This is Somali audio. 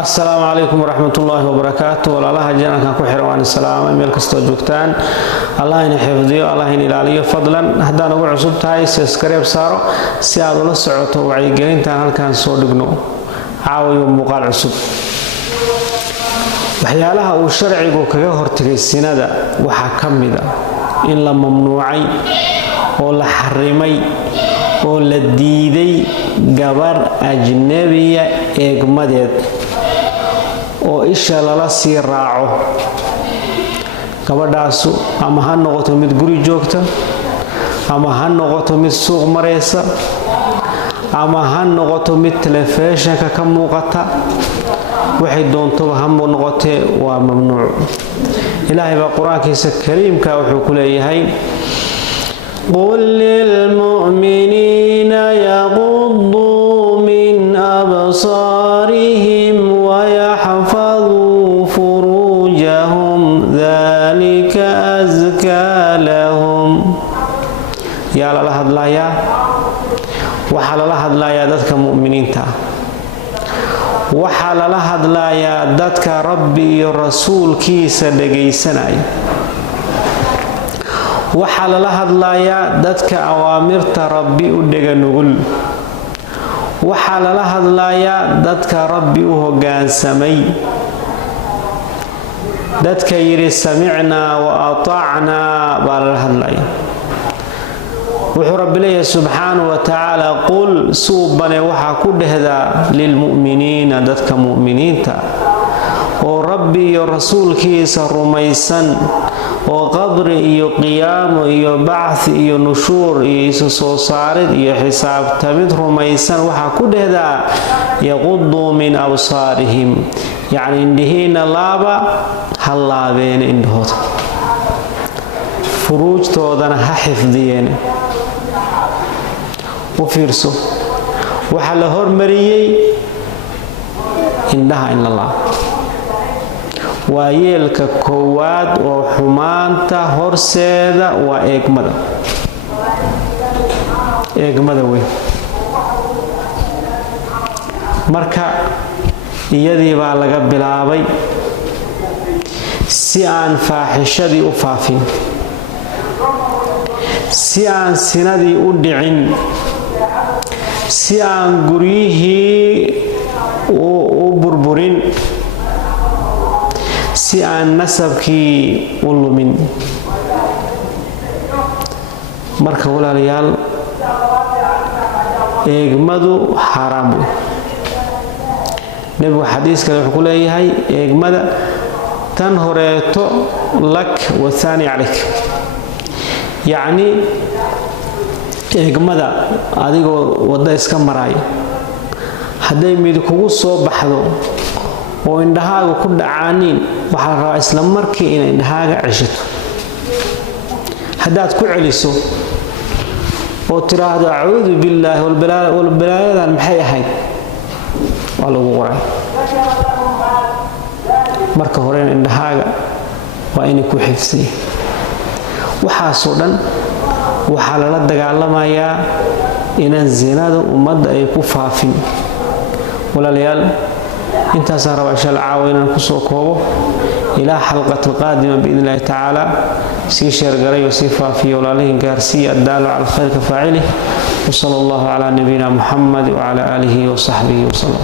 السلام عليكم ورحمة الله وبركاته. والله جانا كان كحر وان السلام ميل كستو جوجتان. الله يحفظيه الله يناليه فضلا. هذا نوع عصب تاي سكريب صارو سياد ولا سعوته وعيجين تان هل كان صور دقنو عاوي ومقال عصب. وحيالها والشرع وكجه هرتجي السنة ده وحكم ده إلا ممنوعي ولا حرمي ولا ديدي جبر أجنبية إجمادات oo isha lala sii raaco gabadhaasu ama ha noqoto mid guri joogta ama ha noqoto mid suuq mareysa ama ha noqoto mid television ka muuqata waxay doonto ha noqotee waa mamnuuc. ilaahay baa quraankiisa kariimka wuxuu ku leeyahay qul lil mu'minina yaghuddu min absarihim wa يحفظوا فروجهم ذلك أزكى لهم. يا الله هدلايا وحال الله هدلايا دتك مؤمنين تا وحال الله هدلايا دتك ربي رسول كيس دغيسناي وحال الله هدلايا دتك أوامر ربي ودغ نغل waxaa lala hadlayaa dadka rabbi u hoggaansamay dadka yiri samicnaa wa ata'naa baa lala hadlayaa. wuxuu rabbi leeyahay subxaanahu wa tacaala qul suubane waxaa ku dhehdaa lilmu'miniina dadka mu'miniinta oo rabbi iyo rasuulkiisa rumaysan oo qabri iyo qiyaamo iyo bacthi iyo nushuur iyo isu soo saarid iyo xisaabtamid rumaysan waxaa ku dhehdaa yaquddu min absaarihim yacni indhihiina laaba ha laabeen indhahooda furuujtoodana ha xifdiyeen. u fiirso waxaa la hormariyey indhaha in la laabo waa yeelka koowaad oo xumaanta horseeda waa eegmada weyn. marka iyadii baa laga bilaabay si aan faaxishadii u faafin si aan sinadii u dhicin si aan guryihii u burburin si aan nasabkii u lumin. marka walaalayaal eegmadu xaraam wey. nabigu xadiis kale wuxuu ku leeyahay eegmada tan horeeto lak wa thani alik yacni eegmada adigoo wadda iska maraayo hadday mid kugu soo baxdo oo indhahaaga ku dhacaaniin waxaa rabaa isla markii inay indhahaaga ceshato. haddaad ku celiso oo tiraahdo acuudu billaahi walbalaayadan maxay ahayd waa lagu qoray. marka hore indhahaaga waa inay ku xifdiyeen. waxaasoo dhan waxaa lala dagaalamayaa inaan zinada ummadda ay ku faafin. walaalayaal intaasaan rabaa insha Allah caawa inaan ku soo koobo ilaa xalqatul qaadima biidn illaahi tacaala sii sheergaray oo sii faafiyo walaalihiin gaarsiiya addaalo cala alkhayr ka faacilih. wa sala allahu calaa nabiyina muxamed wacala aalihi wa saxbihi wasalam.